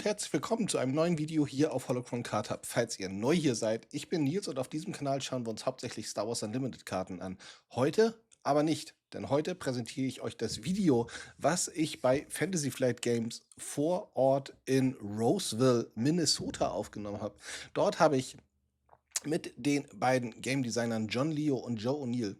und herzlich willkommen zu einem neuen Video hier auf Holocron Card Hub. Falls ihr neu hier seid, ich bin Nils und auf diesem Kanal schauen wir uns hauptsächlich Star Wars Unlimited Karten an. Heute aber nicht, denn heute präsentiere ich euch das Video, was ich bei Fantasywelt Games vor Ort in Roseville, Minnesota aufgenommen habe. Dort habe ich mit den beiden Game Designern John Leo und Joe O'Neill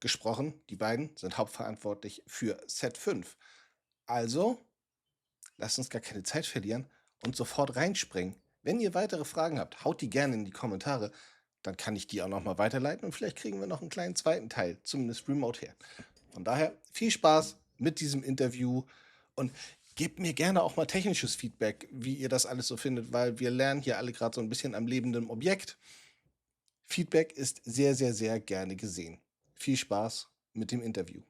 gesprochen. Die beiden sind hauptverantwortlich für Set 5. Also lasst uns gar keine Zeit verlieren und sofort reinspringen. Wenn ihr weitere Fragen habt, haut die gerne in die Kommentare. Dann kann ich die auch nochmal weiterleiten und vielleicht kriegen wir noch einen kleinen zweiten Teil, zumindest remote her. Von daher viel Spaß mit diesem Interview und gebt mir gerne auch mal technisches Feedback, wie ihr das alles so findet, weil wir lernen hier alle gerade so ein bisschen am lebenden Objekt. Feedback ist sehr, sehr, sehr gerne gesehen. Viel Spaß mit dem Interview.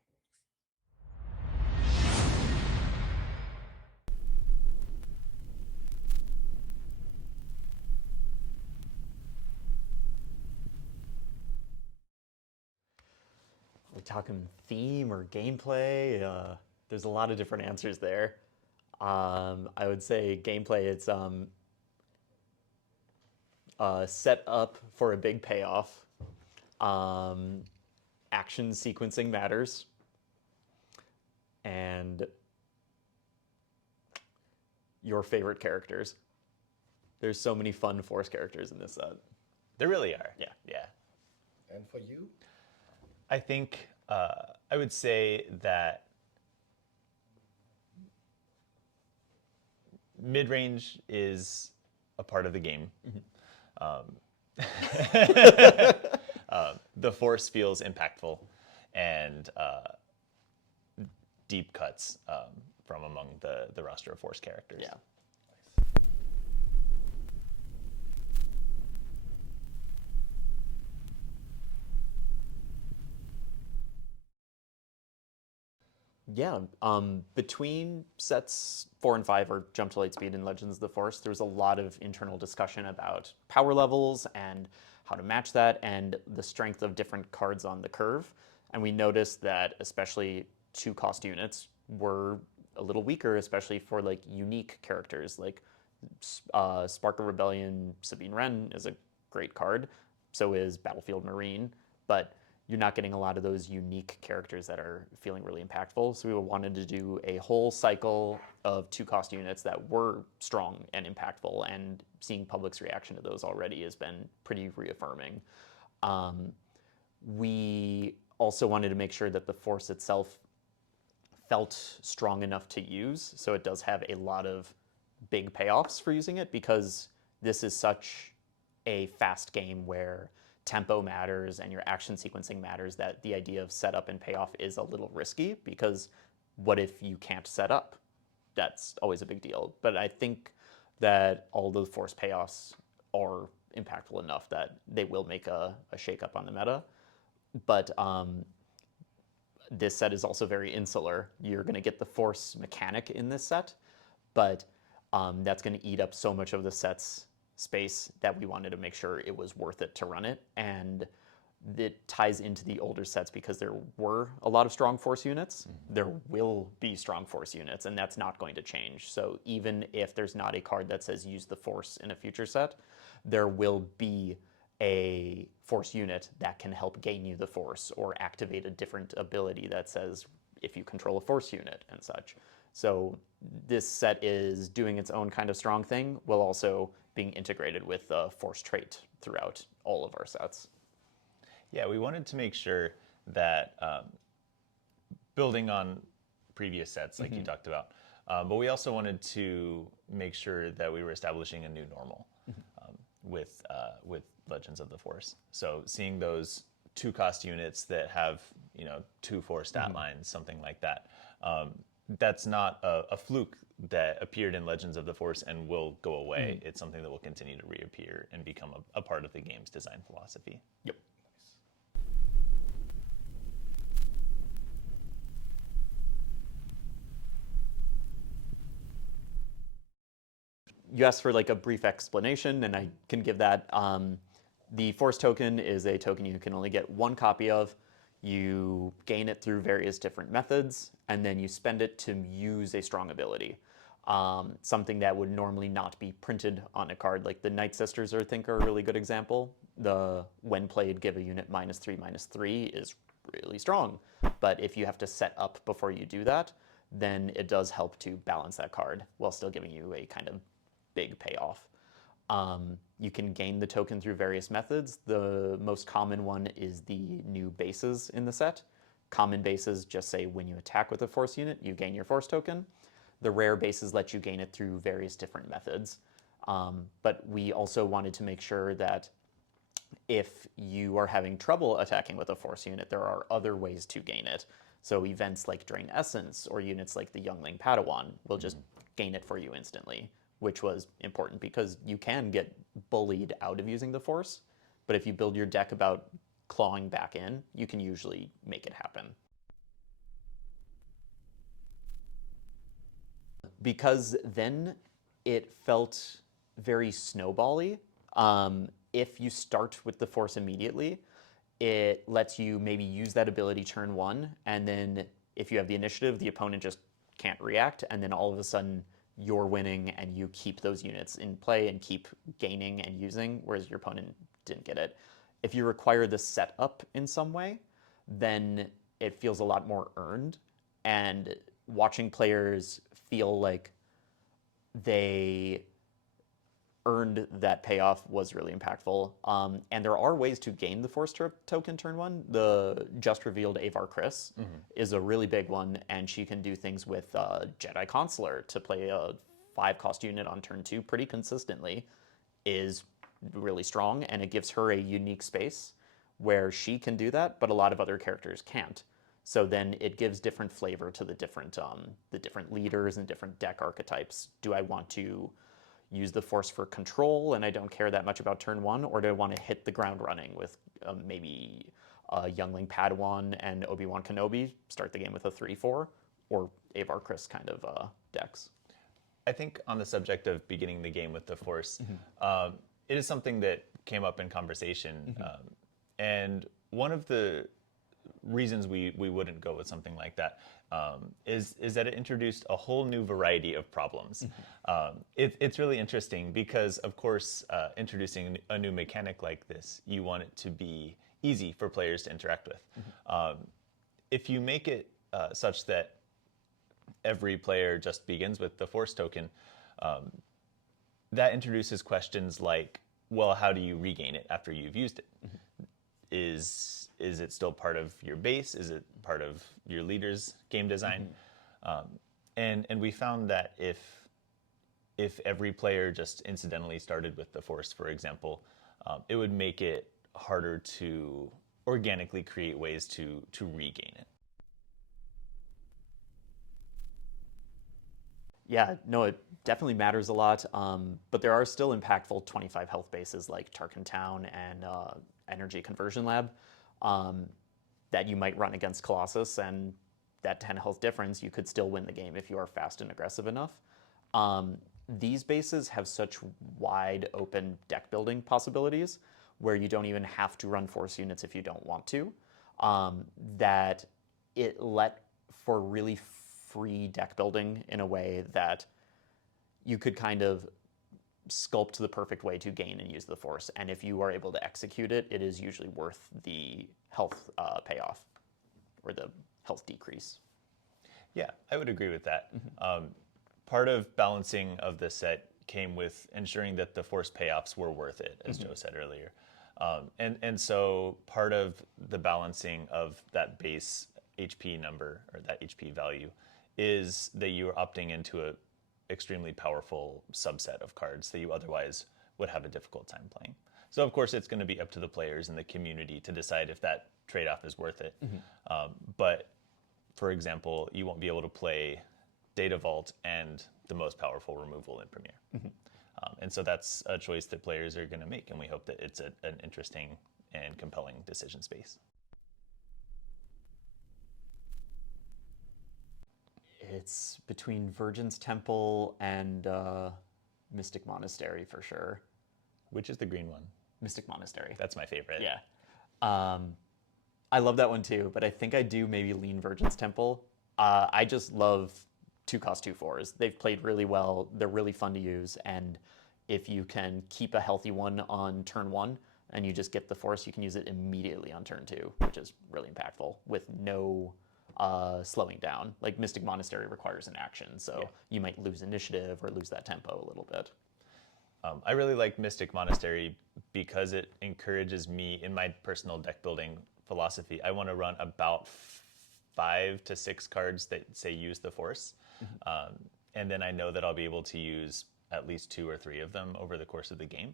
We talking theme or gameplay? There's a lot of different answers there. I would say gameplay, it's set up for a big payoff. Action sequencing matters. And your favorite characters. There's so many fun Force characters in this set. There really are. Yeah. And for you? I think I would say that mid-range is a part of the game. The Force feels impactful, and deep cuts from among the roster of Force characters. Yeah. Yeah, between sets 4 and 5, or Jump to Lightspeed and Legends of the Force, there was a lot of internal discussion about power levels and how to match that and the strength of different cards on the curve. And we noticed that especially 2-cost units were a little weaker, especially for like unique characters. Like Spark of Rebellion Sabine Wren is a great card, so is Battlefield Marine, but you're not getting a lot of those unique characters that are feeling really impactful. So we wanted to do a whole cycle of 2-cost units that were strong and impactful, and seeing public's reaction to those already has been pretty reaffirming. We also wanted to make sure that the Force itself felt strong enough to use, so it does have a lot of big payoffs for using it, because this is such a fast game where tempo matters and your action sequencing matters, that the idea of setup and payoff is a little risky, because what if you can't set up? That's always a big deal. But I think that all the Force payoffs are impactful enough that they will make a shakeup on the meta. But this set is also very insular. You're going to get the Force-Mechanik in this set, but that's going to eat up so much of the set's space that we wanted to make sure it was worth it to run it. And it ties into the older sets because there were a lot of strong Force units. There will be strong Force units, and that's not going to change. So even if there's not a card that says use the Force in a future set, there will be a Force unit that can help gain you the Force or activate a different ability that says if you control a Force unit and such. So this set is doing its own kind of strong thing, while also being integrated with the Force trait throughout all of our sets. Yeah, we wanted to make sure that building on previous sets, like you talked about, but we also wanted to make sure that we were establishing a new normal with Legends of the Force. So seeing those 2-cost units that have 2 Force stat lines, something like that. That's not a fluke that appeared in Legends of the Force and will go away. It's something that will continue to reappear and become a part of the game's design philosophy. Yep. You asked for like a brief explanation, and I can give that. The Force token is a token you can only get 1 copy of. You gain it through various different methods, and then you spend it to use a strong ability. something that would normally not be printed on a card. Like the Night Sisters, I think, are a really good example. The when played, give a unit -3/-3 is really strong. But if you have to set up before you do that, then it does help to balance that card while still giving you a kind of big payoff. You can gain the token through various methods. The most common one is the new bases in the set. Common bases just say when you attack with a force unit, you gain your force token. The rare bases let you gain it through various different methods. But we also wanted to make sure that if you are having trouble attacking with a force unit, there are other ways to gain it. So events like Drain Essence or units like the Youngling Padawan will just gain it for you instantly, which was important because you can get bullied out of using the force, but if you build your deck about clawing back in, you can usually make it happen. Because then it felt very snowbally. If you start with the force immediately, it lets you maybe use that ability turn one, and then if you have the initiative, the opponent just can't react, and then all of a sudden you're winning and you keep those units in play and keep gaining and using, whereas your opponent didn't get it. If you require the setup in some way, then it feels a lot more earned, and watching players feel like they earned that payoff was really impactful. And there are ways to gain the force token turn one. The just revealed Avar Chris is a really big one, and she can do things with Jedi Consular to play a 5-cost unit on turn 2 pretty consistently, is really strong, and it gives her a unique space where she can do that, but a lot of other characters can't. So then it gives different flavor to the different leaders and different deck archetypes. Do I want to use the force for control and I don't care that much about turn 1, or do I want to hit the ground running with maybe Youngling Padawan and Obi-Wan Kenobi, start the game with a 3/4, or Avar Chris kind of decks? I think on the subject of beginning the game with the force, it is something that came up in conversation, and one of the reasons we wouldn't go with something like that is that it introduced a whole new variety of problems. It's really interesting because, of course, introducing a new mechanic like this, you want it to be easy for players to interact with. If you make it such that every player just begins with the force token, that introduces questions like, well, how do you regain it after you've used it? Is it still part of your base? Is it part of your leader's game design? And we found that if every player just incidentally started with the force, for example, it would make it harder to organically create ways to regain it. Yeah, no, it definitely matters a lot, but there are still impactful 25 health bases like Tarkin Town and Energy Conversion Lab that you might run against Colossus, and that 10 health difference, you could still win the game if you are fast and aggressive enough. These bases have such wide open deck building possibilities where you don't even have to run force units if you don't want to, that it let for really free deck building in a way that you could kind of sculpt the perfect way to gain and use the force. And if you are able to execute it, it is usually worth the health payoff or the health decrease. Yeah, I would agree with that. Part of balancing of the set came with ensuring that the force payoffs were worth it, as Joe said earlier. And so part of the balancing of that base HP number, or that HP value, is that you are opting into a extremely powerful subset of cards that you otherwise would have a difficult time playing. So of course it's going to be up to the players and the community to decide if that trade-off is worth it. But for example, you won't be able to play Data Vault and the most powerful removal in Premiere. And so that's a choice that players are going to make, and we hope that it's an interesting and compelling decision space. It's between Virgin's Temple and Mystic Monastery for sure. Which is the green one? Mystic Monastery. That's my favorite. Yeah. I love that one too, but I think I do maybe lean Virgin's Temple. I just love 2 cost 2 fours. They've played really well. They're really fun to use. And if you can keep a healthy one on turn 1 and you just get the force, you can use it immediately on turn 2, which is really impactful with no slowing down. Like Mystic Monastery requires an action, so you might lose initiative or lose that tempo a little bit. I really like Mystic Monastery because it encourages me in my personal deck building philosophy. I want to run about 5 to 6 cards that say use the force. And then I know that I'll be able to use at least 2 or 3 of them over the course of the game.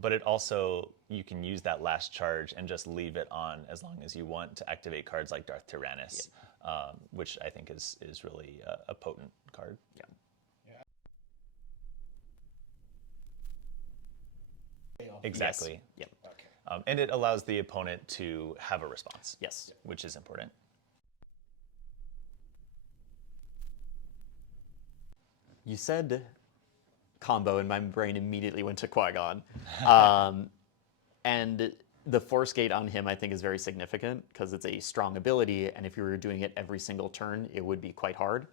But it also, you can use that last charge and just leave it on as long as you want to activate cards like Darth Tyrannus, which I think is really a potent card. Exactly. Yep. And it allows the opponent to have a response. Yes. Which is important. You said combo, and my brain immediately went to Qui-Gon. And the force gate on him, I think, is very significant because it's a strong ability, and if you were doing it every single turn, it would be quite hard.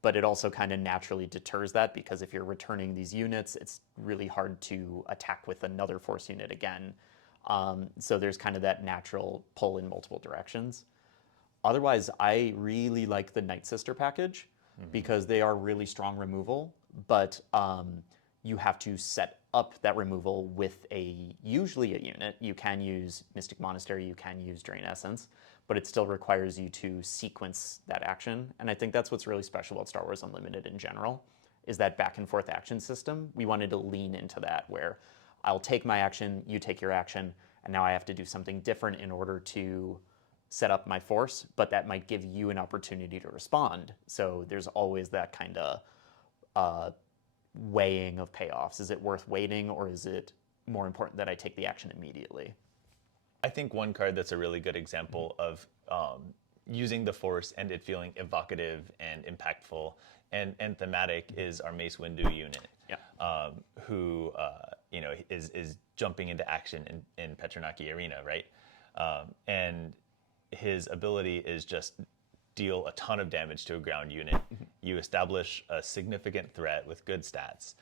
But it also kind of naturally deters that because if you're returning these units, it's really hard to attack with another force unit again. So there's kind of that natural pull in multiple directions. Otherwise, I really like the Night Sister package because they are really strong removal, but you have to set up that removal with usually a unit. You can use Mystic Monastery, you can use Drain Essence, but it still requires you to sequence that action. And I think that's what's really special about Star Wars Unlimited in general, is that back and forth action system. We wanted to lean into that where I'll take my action, you take your action, and now I have to do something different in order to set up my force, but that might give you an opportunity to respond. So there's always that kind of weighing of payoffs. Is it worth waiting, or is it more important that I take the action immediately? I think one card that's a really good example of using the force and it feeling evocative and impactful and thematic is our Mace Windu unit, who is jumping into action in Petronaki Arena, right? And his ability is just deal a ton of damage to a ground unit. You establish a significant threat with good stats.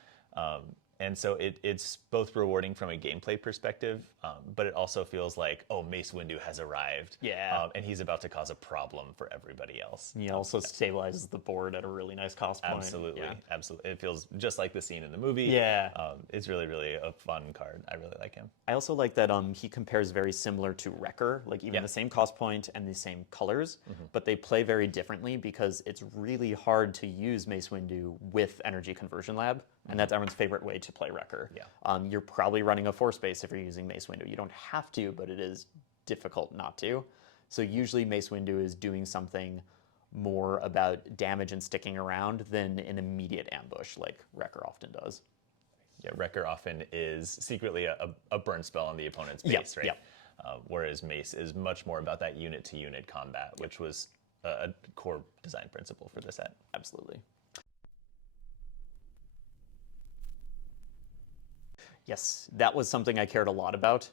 And so it's both rewarding from a gameplay perspective, but it also feels like, oh, Mace Windu has arrived. Yeah. And he's about to cause a problem for everybody else. He also stabilizes the board at a really nice cost point. Absolutely. Yeah. Absolutely. It feels just like the scene in the movie. Yeah. It's really, really a fun card. I really like him. I also like that he compares very similar to Wrecker, like even the same cost point and the same colors, but they play very differently because it's really hard to use Mace Windu with Energy Conversion Lab, and that's everyone's favorite way to play Wrecker. Yeah. You're probably running a force base if you're using Mace Windu. You don't have to, but it is difficult not to. So usually Mace Windu is doing something more about damage and sticking around than an immediate ambush like Wrecker often does. Yeah, Wrecker often is secretly a burn spell on the opponent's base, right? Whereas Mace is much more about that unit-to-unit combat, which was a core design principle for the set. Absolutely. Yes, that was something I cared a lot about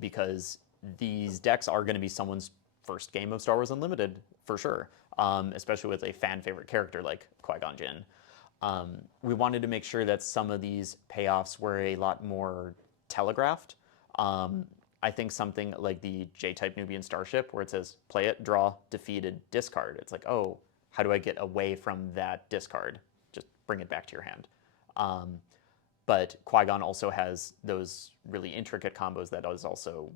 because these decks are going to be someone's first game of Star Wars Unlimited, for sure, especially with a fan favorite character like Qui-Gon Jinn. We wanted to make sure that some of these payoffs were a lot more telegraphed. I think something like the J-type Nubian Starship, where it says, play it, draw, defeated, discard. It's like, oh, how do I get away from that discard? Just bring it back to your hand. But Qui-Gon also has those really intricate combos that is also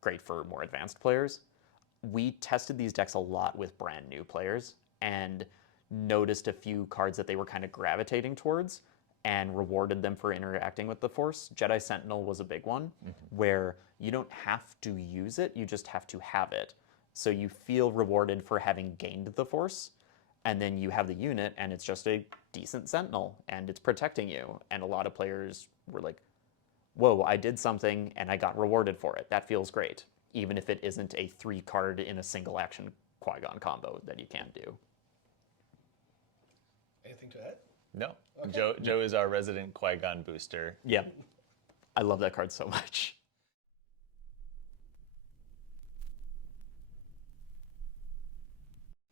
great for more advanced players. We tested these decks a lot with brand new players and noticed a few cards that they were kind of gravitating towards and rewarded them for interacting with the Force. Jedi Sentinel was a big one, where you don't have to use it, you just have to have it. So you feel rewarded for having gained the Force, and then you have the unit, and it's just a decent Sentinel, and it's protecting you. And a lot of players were like, whoa, I did something, and I got rewarded for it. That feels great, even if it isn't a 3-card in a single action Qui-Gon combo that you can do. Anything to add? No. Okay. Joe is our resident Qui-Gon booster. Yeah. I love that card so much.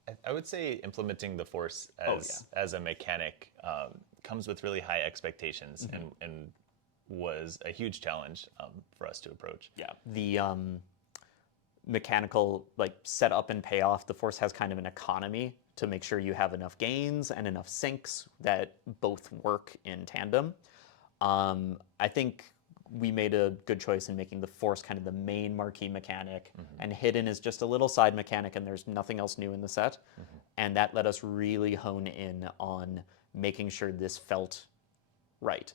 I I would say implementing the Force as a mechanic comes with really high expectations and was a huge challenge for us to approach. Yeah, the mechanical like setup and payoff, the Force has kind of an economy to make sure you have enough gains and enough sinks that both work in tandem. I think we made a good choice in making the Force kind of the main marquee mechanic, and hidden is just a little side mechanic, and there's nothing else new in the set. And that let us really hone in on making sure this felt right.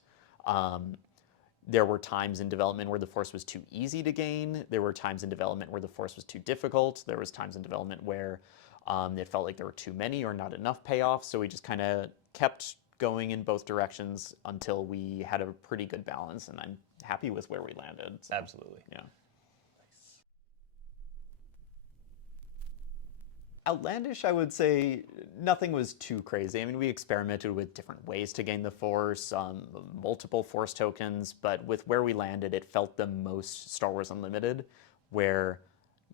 There were times in development where the Force was too easy to gain. There were times in development where the Force was too difficult. There was times in development where it felt like there were too many or not enough payoffs. So we just kind of kept going in both directions until we had a pretty good balance, and I'm happy with where we landed. So, Absolutely. yeah. Outlandish, I would say nothing was too crazy. I mean, we experimented with different ways to gain the Force, multiple Force tokens, but with where we landed, it felt the most Star Wars Unlimited, where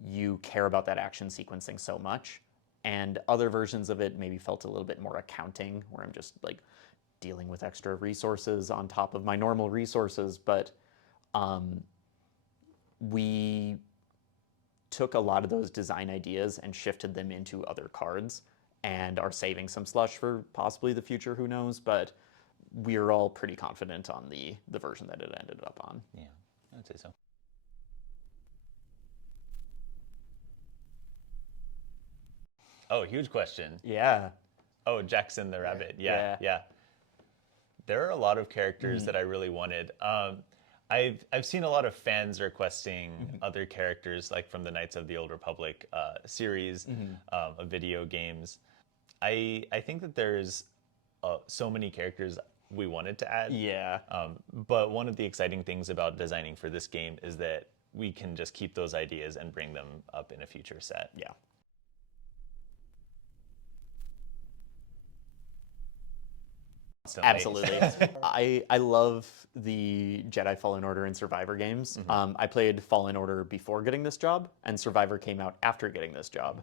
you care about that action sequencing so much. And other versions of it maybe felt a little bit more accounting, where I'm just like dealing with extra resources on top of my normal resources. But we took a lot of those design ideas and shifted them into other cards and are saving some slush for possibly the future, who knows, but we're all pretty confident on the version that it ended up on. Yeah, I would say so. Oh, huge question. Yeah. Oh, Jackson the Rabbit. Yeah. Yeah. There are a lot of characters that I really wanted. I've seen a lot of fans requesting other characters, like from the Knights of the Old Republic series of video games. I think that there's so many characters we wanted to add. Yeah. But one of the exciting things about designing for this game is that we can just keep those ideas and bring them up in a future set. Yeah. Absolutely. I love the Jedi Fallen Order and Survivor games. I played Fallen Order before getting this job, and Survivor came out after getting this job.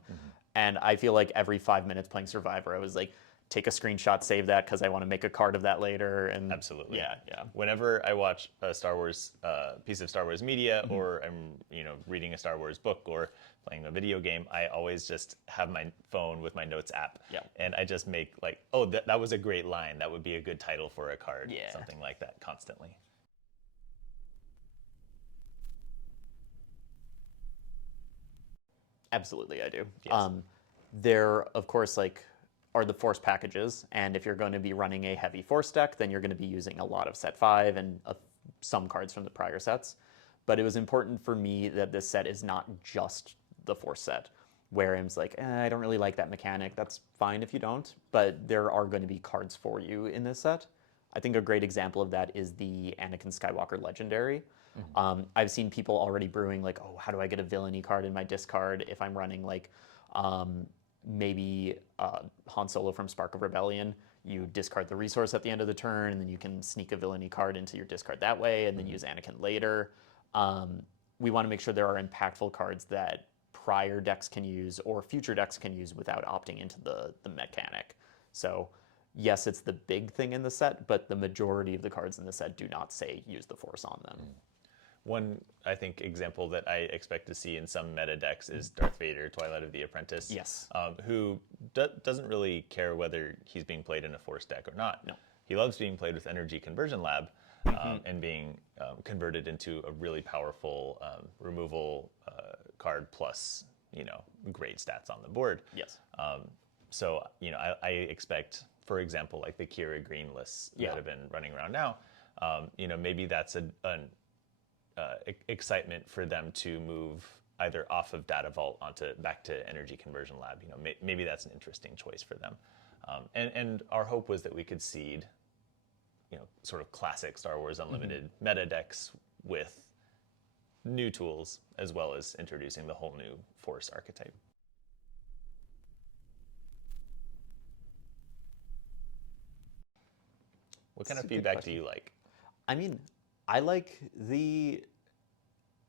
And I feel like every 5 minutes playing Survivor, I was like, take a screenshot, save that, because I want to make a card of that later. And Absolutely. Yeah. Whenever I watch a Star Wars piece of Star Wars media, or I'm reading a Star Wars book or playing a video game, I always just have my phone with my notes app. Yeah. And I just make like, oh, that was a great line. That would be a good title for a card. Yeah. Something like that constantly. Absolutely, I do. Yes. There, of course, are the Force packages, and if you're going to be running a heavy Force deck, then you're going to be using a lot of set 5 and some cards from the prior sets. But it was important for me that this set is not just the Force set, where I'm like, I don't really like that mechanic. That's fine if you don't, but there are going to be cards for you in this set. I think a great example of that is the Anakin Skywalker Legendary. I've seen people already brewing like, oh, how do I get a villainy card in my discard if I'm running like maybe Han Solo from Spark of Rebellion. You discard the resource at the end of the turn, and then you can sneak a villainy card into your discard that way, and then use Anakin later. We want to make sure there are impactful cards that prior decks can use or future decks can use without opting into the mechanic. So yes, it's the big thing in the set, but the majority of the cards in the set do not say use the Force on them. One, I think, example that I expect to see in some meta decks is Darth Vader, Twilight of the Apprentice. Yes. Who doesn't really care whether he's being played in a Force deck or not. No. He loves being played with Energy Conversion Lab and being converted into a really powerful removal card plus, great stats on the board. Yes. So, I expect, for example, like the Kira Green lists that have been running around now, maybe that's an excitement for them to move either off of Data Vault back to Energy Conversion Lab. Maybe that's an interesting choice for them. And our hope was that we could seed, sort of classic Star Wars Unlimited meta decks with new tools, as well as introducing the whole new Force archetype. What kind of feedback do you like? I mean, I like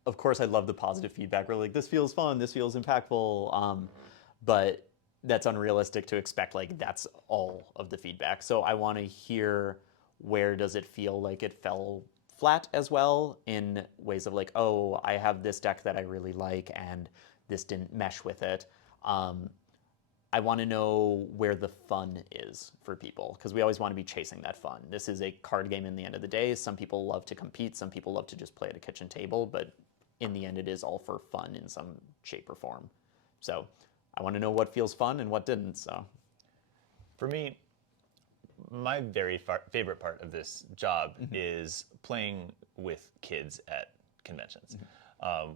of course, I love the positive feedback. We're like, this feels fun, this feels impactful. But that's unrealistic to expect like that's all of the feedback. So I want to hear where does it feel like it fell flat as well in ways of like, oh, I have this deck that I really like and this didn't mesh with it. I want to know where the fun is for people because we always want to be chasing that fun. This is a card game in the end of the day. Some people love to compete. Some people love to just play at a kitchen table, but in the end, it is all for fun in some shape or form. So I want to know what feels fun and what didn't. So For me, my very favorite part of this job is playing with kids at conventions.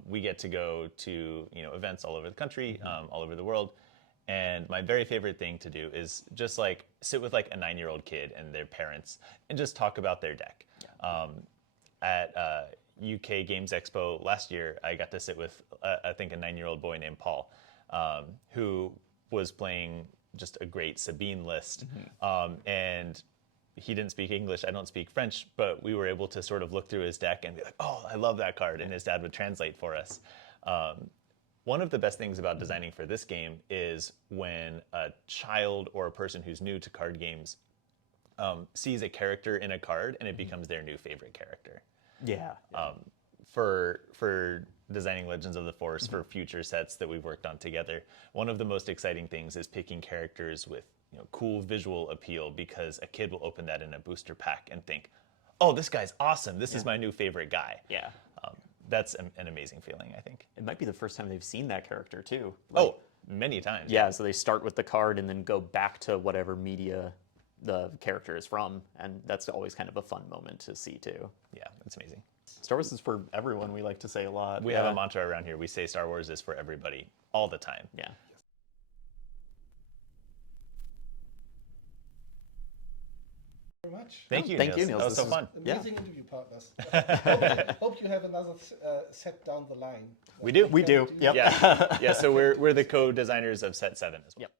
We get to go to events all over the country, all over the world, and my very favorite thing to do is just like sit with like a 9-year-old kid and their parents and just talk about their deck. At UK Games Expo last year, I got to sit with I think a 9-year-old boy named Paul, who was playing just a great Sabine list, and he didn't speak English, I don't speak French, but we were able to sort of look through his deck and be like, oh, I love that card, and his dad would translate for us. One of the best things about designing for this game is when a child or a person who's new to card games sees a character in a card and it becomes their new favorite character. yeah, For designing Legends of the Force for future sets that we've worked on together, one of the most exciting things is picking characters with cool visual appeal, because a kid will open that in a booster pack and think, oh, this guy's awesome, this is my new favorite guy. yeah. That's an amazing feeling, I think. It might be the first time they've seen that character too. Oh, many times. Yeah, so they start with the card and then go back to whatever media the character is from, and that's always kind of a fun moment to see too. Yeah, it's amazing. Star Wars is for everyone, we like to say a lot. We have a mantra around here. We say Star Wars is for everybody all the time. Yeah. Very much. Thank you, Thank Niels. you, Niels. That was This so was- fun. Amazing interview partners. Hope you have another set down the line. We do. We do. Yep. Yeah. So we're the co-designers of Set 7 as well. Yep.